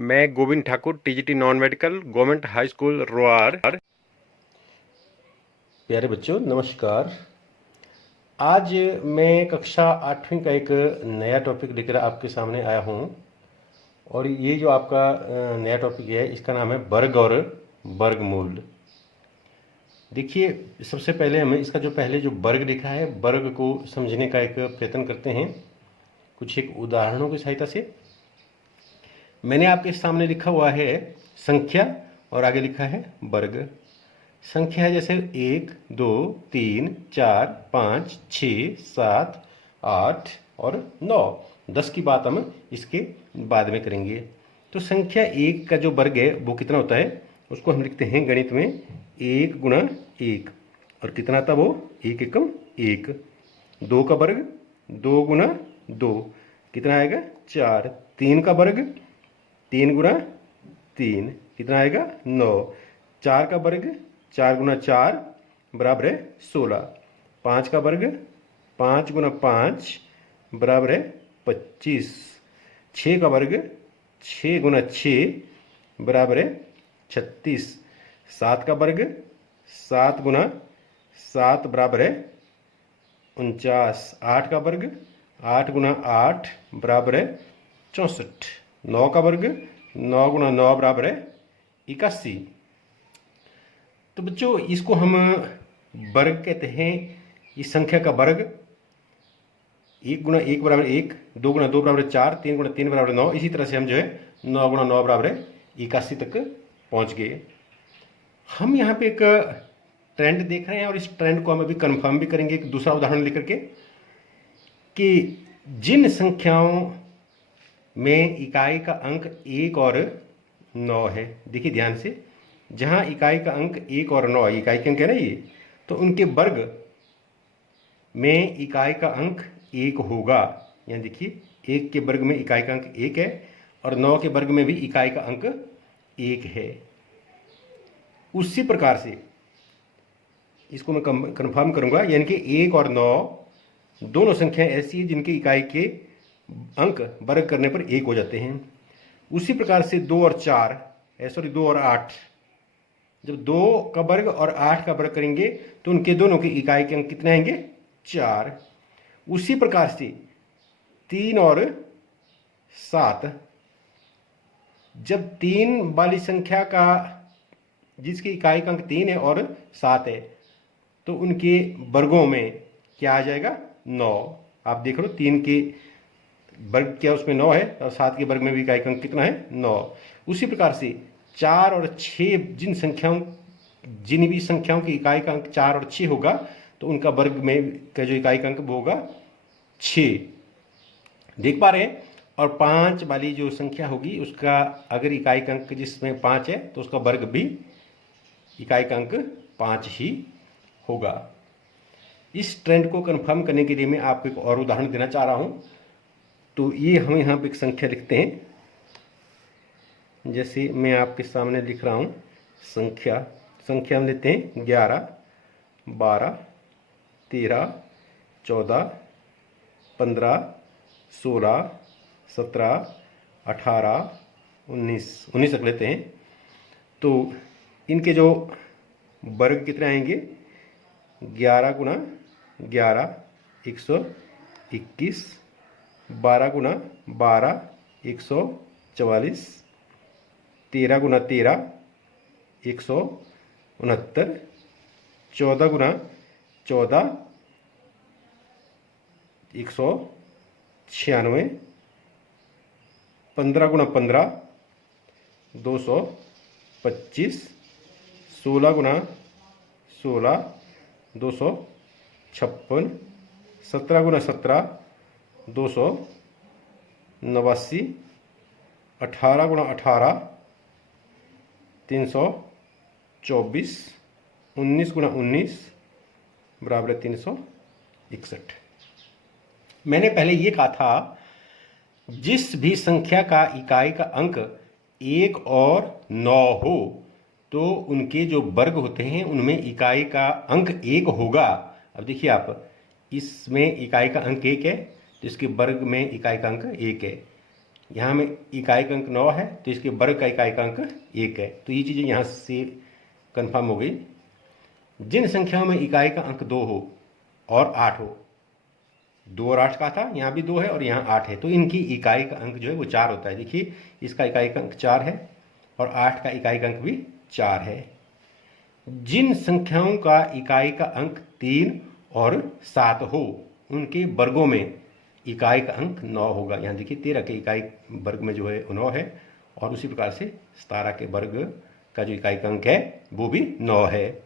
मैं Govind Thakur, TGT non medical, government high school Roar. प्यारे बच्चों नमस्कार। आज मैं कक्षा 8वीं का एक नया टॉपिक लेकर आपके सामने आया हूँ और ये जो आपका नया टॉपिक है इसका नाम है वर्ग और वर्गमूल। देखिए, सबसे पहले हमें इसका जो पहले जो वर्ग लिखा है वर्ग को समझने का एक प्रयत्न करते हैं कुछ एक उदाहरणों की सहायता से। मैंने आपके सामने लिखा हुआ है संख्या और आगे लिखा है वर्ग। संख्या है जैसे 1, 2, 3, 4, 5, 6, 7, 8 और 9। 10 की बात हम इसके बाद में करेंगे। तो संख्या 1 का जो वर्ग है वो कितना होता है, उसको हम लिखते हैं गणित में 1 गुणा 1। और कितना था वो, 1 एकम 1। 2 का वर्ग 2 गुणा 2 कितना आएगा 4। 3 का वर्ग 3 गुणा 3 कितना आएगा 9। 4 का वर्ग 4 गुणा 4 बराबर है 16। 5 का वर्ग 5 गुणा 5 बराबर है 25। 6 का वर्ग 6 गुणा 6 बराबर है 36। 7 का वर्ग 7 गुणा 7 बराबर है 49। 8 का वर्ग 8 गुणा 8 बराबर है 64। 9 का वर्ग 9 गुणा 9 बराबर है 81। तो बच्चों इसको हम वर्ग कहते हैं। इस संख्या का वर्ग 1 गुणा 1 बराबर 1, 2 गुणा 2 बराबर 4, 3 गुणा 3 बराबर 9। इसी तरह से हम जो है 9 गुणा 9 बराबर है 81 तक पहुंच गए। हम यहाँ पे एक ट्रेंड देख रहे हैं और इस ट्रेंड को हम अभी कंफर्म भी करेंगे एक दूसरा उदाहरण लेकर के, कि जिन संख्याओं में इकाई का अंक 1 और 9 है, देखिए ध्यान से, जहां इकाई का अंक 1 और 9 इकाई के अंक है ना ये, तो उनके वर्ग में इकाई का अंक 1 होगा। यानी देखिए 1 के वर्ग में इकाई का अंक 1 है और 9 के वर्ग में भी इकाई का अंक 1 है। उसी प्रकार से इसको मैं कंफर्म करूंगा, यानी कि 1 और 9 दोनों संख्याएं ऐसी हैं जिनके इकाई के अंक वर्ग करने पर 1 हो जाते हैं। उसी प्रकार से 2 और 4 2 और 8, जब 2 का वर्ग और 8 का वर्ग करेंगे तो उनके दोनों के इकाई के अंक कितने आएंगे 4। उसी प्रकार से 3 और 7, जब 3 वाली संख्या का जिसकी इकाई का अंक 3 है और 7 है तो उनके वर्गों में क्या आ जाएगा 9। आप देख लो 3 के वर्ग क्या उसमें 9 है और 7 के वर्ग में भी इकाई का अंक कितना है 9। उसी प्रकार से 4 और 6, जिन भी संख्याओं की इकाई का अंक 4 और 6 होगा तो उनका वर्ग में का जो इकाई का अंक वो होगा 6। देख पा रहे हैं। और 5 वाली जो संख्या होगी उसका अगर इकाई का अंक जिसमें 5 है तो उसका वर्ग भी इकाई का अंक 5 ही होगा। इस ट्रेंड को कंफर्म करने के लिए मैं आपको एक और उदाहरण देना चाह रहा हूं। तो ये हम यहाँ पे एक संख्या लिखते हैं, जैसे मैं आपके सामने लिख रहा हूँ संख्या हम लेते हैं 11, 12, 13, 14, 15, 16, 17, 18, 19 तक लेते हैं। तो इनके जो वर्ग कितने आएंगे 11 गुणा 11 121, 12 गुणा 12 144, 13 गुणा 13 169, 14 गुणा 14 196, 15 गुणा 15 225, 16 गुणा 16 256, 17 गुणा 17 289, 18 गुणा 18 324, 19 गुणा 19 बराबर 361। मैंने पहले ये कहा था जिस भी संख्या का इकाई का अंक 1 और 9 हो तो उनके जो वर्ग होते हैं उनमें इकाई का अंक 1 होगा। अब देखिए आप, इसमें इकाई का अंक 1 है तो इसके वर्ग में इकाई का अंक 1 है। यहाँ में इकाई का अंक 9 है, तो इसके वर्ग का इकाई का अंक 1 है। तो ये चीज़ें यहाँ से कंफर्म हो गई। जिन संख्याओं में इकाई का अंक 2 हो और 8 हो, 2 और 8 का था, यहाँ भी 2 है और यहाँ 8 है, तो इनकी इकाई का अंक जो है वो 4 होता है। देखिए इसका इकाई का अंक 4 है और 8 का इकाई का अंक भी 4 है। जिन संख्याओं का इकाई का अंक 3 और 7 हो, उनके वर्गों में इकाई का अंक 9 होगा। यहाँ देखिए 13 के इकाई वर्ग में जो है 9 है और उसी प्रकार से 17 के वर्ग का जो इकाई का अंक है वो भी 9 है।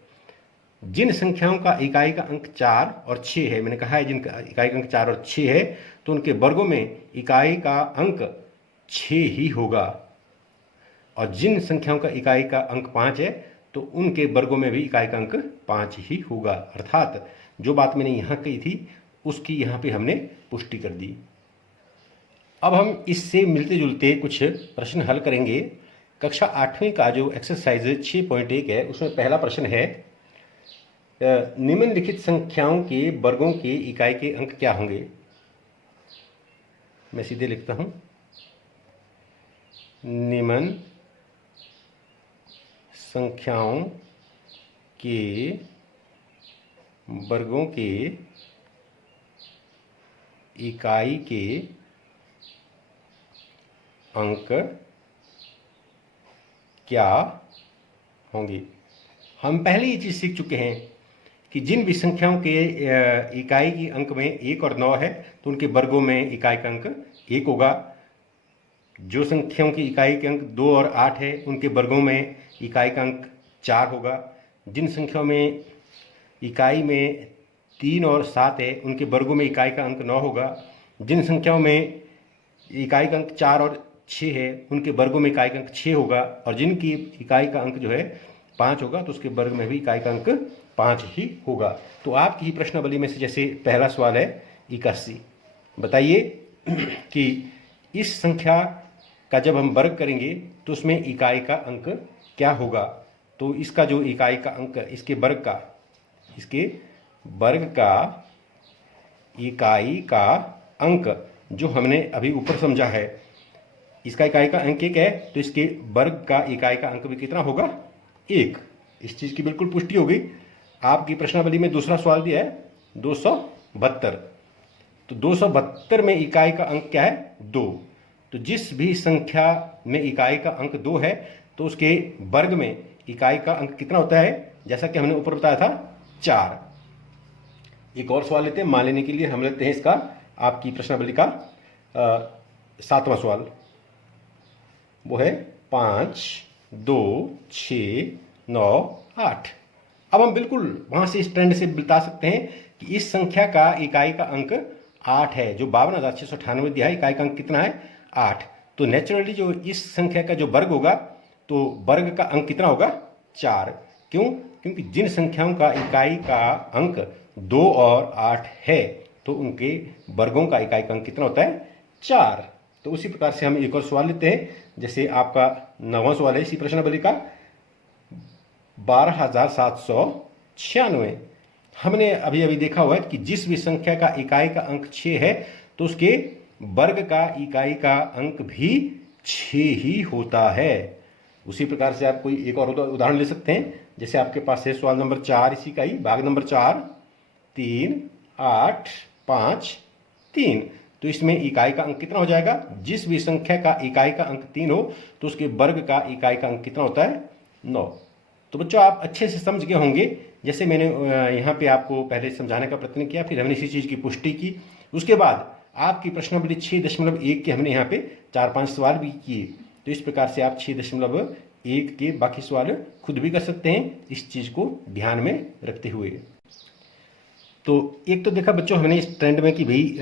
जिन संख्याओं का इकाई का अंक 4 और 6 है, मैंने कहा है जिनका इकाई का अंक 4 और 6 है, तो उनके वर्गों में इकाई का अंक 6 ही होगा। और जिन संख्याओं का इकाई का अंक 5 है, तो उनके वर्गों में भी इकाई का अंक 5 ही होगा। अर्थात जो बात मैंने यहाँ कही थी उसकी यहाँ पे हमने पुष्टि कर दी। अब हम इससे मिलते जुलते कुछ प्रश्न हल करेंगे। कक्षा 8वीं का जो एक्सरसाइज 6.1 है, उसमें पहला प्रश्न है निम्नलिखित संख्याओं के वर्गों के इकाई के अंक क्या होंगे। मैं सीधे लिखता हूं, निम्न संख्याओं के वर्गों के इकाई के अंक क्या होंगे। हम पहले ये चीज़ सीख चुके हैं कि जिन भी संख्याओं के इकाई की अंक में 1 और 9 है, तो उनके वर्गों में इकाई का अंक 1 होगा। जो संख्याओं की इकाई के अंक 2 और 8 है, उनके वर्गों में इकाई का अंक 4 होगा। जिन संख्याओं में इकाई में 3 और 7 है, उनके वर्गों में इकाई का अंक 9 होगा। जिन संख्याओं में इकाई का अंक 4 और 6 है, उनके वर्गों में इकाई का अंक 6 होगा। और जिनकी इकाई का अंक जो है 5 होगा, तो उसके वर्ग में भी इकाई का अंक 5 ही होगा। तो आपकी ही प्रश्नावली में से जैसे पहला सवाल है 81, बताइए कि इस संख्या का जब हम वर्ग करेंगे तो उसमें इकाई का अंक क्या होगा। तो इसका जो इकाई का अंक, इसके वर्ग का इकाई का अंक जो हमने अभी ऊपर समझा है, इसका इकाई का अंक 1 है, तो इसके वर्ग का इकाई का अंक भी कितना होगा, 1। इस चीज़ की बिल्कुल पुष्टि हो गई। आपकी प्रश्नावली में दूसरा सवाल दिया है 272, तो 272 में इकाई का अंक क्या है, 2। तो जिस भी संख्या में इकाई का अंक 2 है, तो उसके वर्ग में इकाई का अंक कितना होता है, जैसा कि हमने ऊपर बताया था, 4। एक और सवाल लेते हैं, मान लेने के लिए हम लेते हैं इसका आपकी प्रश्नावली का 7वां सवाल, वो है 5, 2, 6, 9, 8। अब हम बिल्कुल वहां से इस ट्रेंड से बता सकते हैं कि इस संख्या का इकाई का अंक 8 है। जो 52,698 दिया है, इकाई का अंक कितना है, 8। तो नेचुरली जो इस संख्या का जो वर्ग होगा, तो वर्ग का अंक कितना होगा, 4। क्यों? क्योंकि जिन संख्याओं का इकाई का अंक 2 और 8 है, तो उनके वर्गों का इकाई का अंक कितना होता है, 4। तो उसी प्रकार से हम एक और सवाल लेते हैं, जैसे आपका 9वां सवाल है इसी प्रश्नावली का 12,796। हमने अभी अभी देखा हुआ है कि जिस भी संख्या का इकाई का अंक 6 है, तो उसके वर्ग का इकाई का अंक भी 6 ही होता है। उसी प्रकार से आप कोई एक और उदाहरण ले सकते हैं, जैसे आपके पास है सवाल नंबर 4, इसी का ही भाग नंबर 4, 3, 8, 5, 3। तो इसमें इकाई का अंक कितना हो जाएगा, जिस भी संख्या का इकाई का अंक 3 हो, तो उसके वर्ग का इकाई का अंक कितना होता है, 9। तो बच्चों आप अच्छे से समझ गए होंगे, जैसे मैंने यहाँ पे आपको पहले समझाने का प्रयत्न किया, फिर हमने इसी चीज़ की पुष्टि की। उसके बाद आपकी प्रश्नावली 6.1 के हमने यहाँ पे 4-5 सवाल भी किए। तो इस प्रकार से आप 6.1 के बाकी सवाल खुद भी कर सकते हैं, इस चीज़ को ध्यान में रखते हुए। तो एक तो देखा बच्चों हमने इस ट्रेंड में कि भाई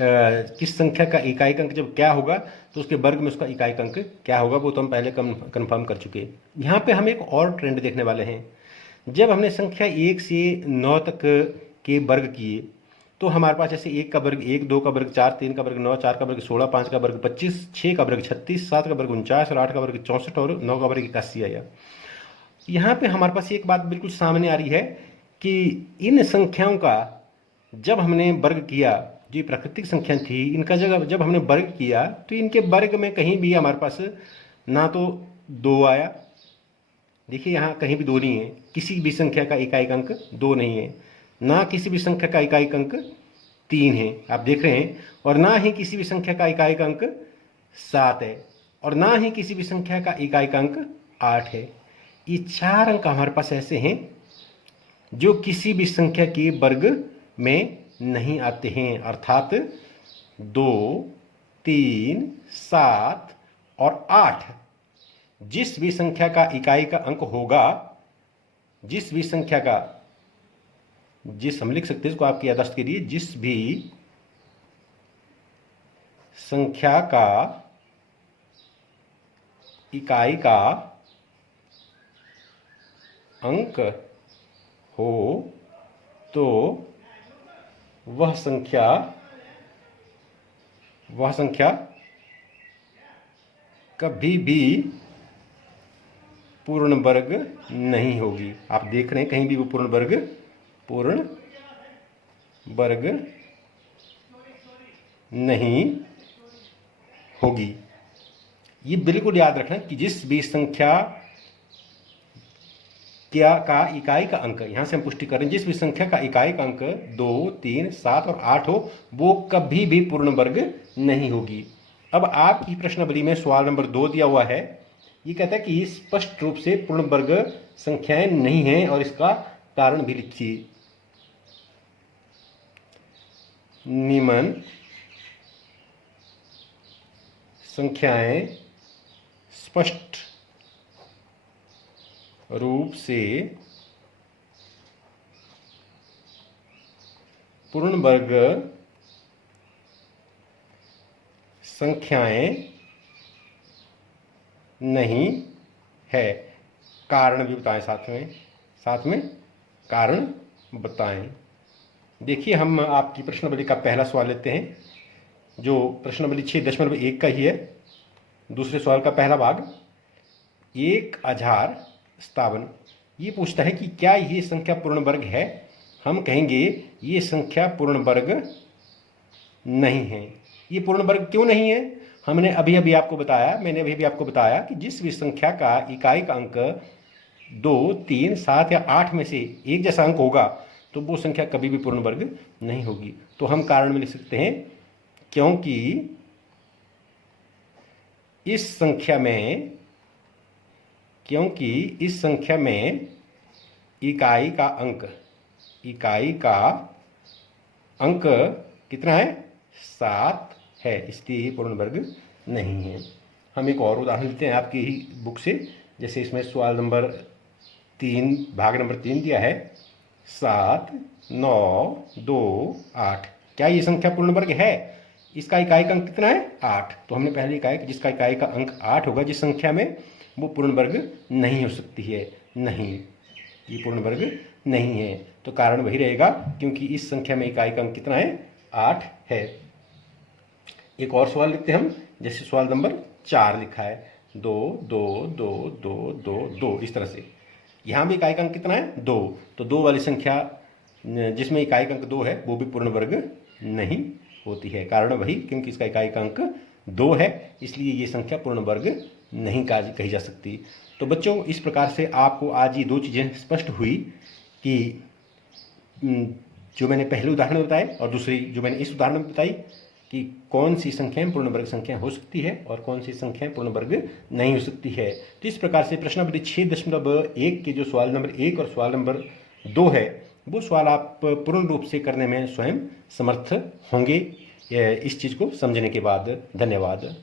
किस संख्या का इकाई का अंक जब क्या होगा, तो उसके वर्ग में उसका इकाई का अंक क्या होगा, वो तो हम पहले कंफर्म कर चुके हैं। यहाँ पे हम एक और ट्रेंड देखने वाले हैं। जब हमने संख्या 1 से 9 तक के वर्ग किए, तो हमारे पास जैसे 1 का वर्ग 1, 2 का वर्ग 4, 3 का वर्ग 9, 4 का वर्ग 16, 5 का वर्ग 25, 6 का वर्ग 36, 7 का वर्ग 49 और 8 का वर्ग 64 और 9 का वर्ग 81 आया। यहाँ पे हमारे पास एक बात बिल्कुल सामने आ रही है कि इन संख्याओं का जब हमने वर्ग किया, जो ये प्राकृतिक संख्या थी, इनका जब हमने वर्ग किया तो इनके वर्ग में कहीं भी हमारे पास ना तो 2 आया, देखिए यहाँ कहीं भी 2 नहीं है, किसी भी संख्या का इकाई अंक 2 नहीं है, ना किसी भी संख्या का इकाई अंक 3 है, आप देख रहे हैं, और ना ही किसी भी संख्या का इकाई अंक 7 है, और ना ही किसी भी संख्या का इकाई अंक 8 है। ये 4 अंक हमारे पास ऐसे हैं जो किसी भी संख्या के वर्ग में नहीं आते हैं, अर्थात 2, 3, 7 और 8 जिस भी संख्या का इकाई का अंक होगा, जिस भी संख्या का, हम लिख सकते हैं इसको आपकी याददाश्त के लिए, जिस भी संख्या का इकाई का अंक हो तो वह संख्या कभी भी पूर्ण वर्ग नहीं होगी। आप देख रहे हैं कहीं भी वो पूर्ण वर्ग नहीं होगी। ये बिल्कुल याद रखना कि जिस भी संख्या का इकाई का अंक, यहां से हम पुष्टि कर रहे हैं, जिस भी संख्या का इकाई का अंक 2, 3, 7 और 8 हो, वो कभी भी पूर्ण वर्ग नहीं होगी। अब आपकी प्रश्नावली में सवाल नंबर 2 दिया हुआ है, ये कहता है कि स्पष्ट रूप से पूर्ण वर्ग संख्याएं नहीं हैं और इसका कारण भी लिखिए। निम्न संख्याएं स्पष्ट रूप से पूर्ण वर्ग संख्याएं नहीं है। कारण भी बताएं, साथ में कारण बताएं। देखिए हम आपकी प्रश्नावली का पहला सवाल लेते हैं, जो प्रश्नावली 6.1 का ही है। दूसरे सवाल का पहला भाग, 1057, ये पूछता है कि क्या ये संख्या पूर्ण वर्ग है। हम कहेंगे ये संख्या पूर्ण वर्ग नहीं है। ये पूर्ण वर्ग क्यों नहीं है? मैंने अभी आपको बताया कि जिस भी संख्या का इकाई का अंक 2, 3, 7 या 8 में से एक जैसा अंक होगा तो वो संख्या कभी भी पूर्ण वर्ग नहीं होगी। तो हम कारण में लिख सकते हैं क्योंकि इस संख्या में इकाई का अंक कितना है? 7 है, इसलिए ये पूर्ण वर्ग नहीं है। हम एक और उदाहरण लेते हैं आपकी ही बुक से, जैसे इसमें सवाल नंबर 3 भाग नंबर 3 दिया है, 7, 9, 2, 8। क्या ये संख्या पूर्ण वर्ग है? इसका इकाई का अंक कितना है? 8। तो हमने पहले कहा कि जिसका इकाई का अंक 8 होगा जिस संख्या में, वो पूर्ण वर्ग नहीं हो सकती है। नहीं, ये पूर्ण वर्ग नहीं है। तो कारण वही रहेगा क्योंकि इस संख्या में इकाई का अंक कितना है? 8 है। एक और सवाल लिखते हैं हम, जैसे सवाल नंबर 4 लिखा है, 2, 2, 2, 2, 2, 2, इस तरह से। यहाँ भी इकाई का अंक कितना है? 2। तो 2 वाली संख्या जिसमें इकाई का अंक 2 है वो भी पूर्ण वर्ग नहीं होती है। कारण वही, क्योंकि इसका इकाई का अंक 2 है, इसलिए ये संख्या पूर्ण वर्ग नहीं कही जा सकती। तो बच्चों, इस प्रकार से आपको आज ये 2 चीज़ें स्पष्ट हुई कि जो मैंने पहले उदाहरण में बताए और दूसरी जो मैंने इस उदाहरण में बताई कि कौन सी संख्याएं पूर्ण वर्ग संख्या हो सकती है और कौन सी संख्याएं पूर्ण वर्ग नहीं हो सकती है। तो इस प्रकार से प्रश्नावली 6.1 के जो सवाल नंबर 1 और सवाल नंबर 2 है, वो सवाल आप पूर्ण रूप से करने में स्वयं समर्थ होंगे इस चीज़ को समझने के बाद। धन्यवाद।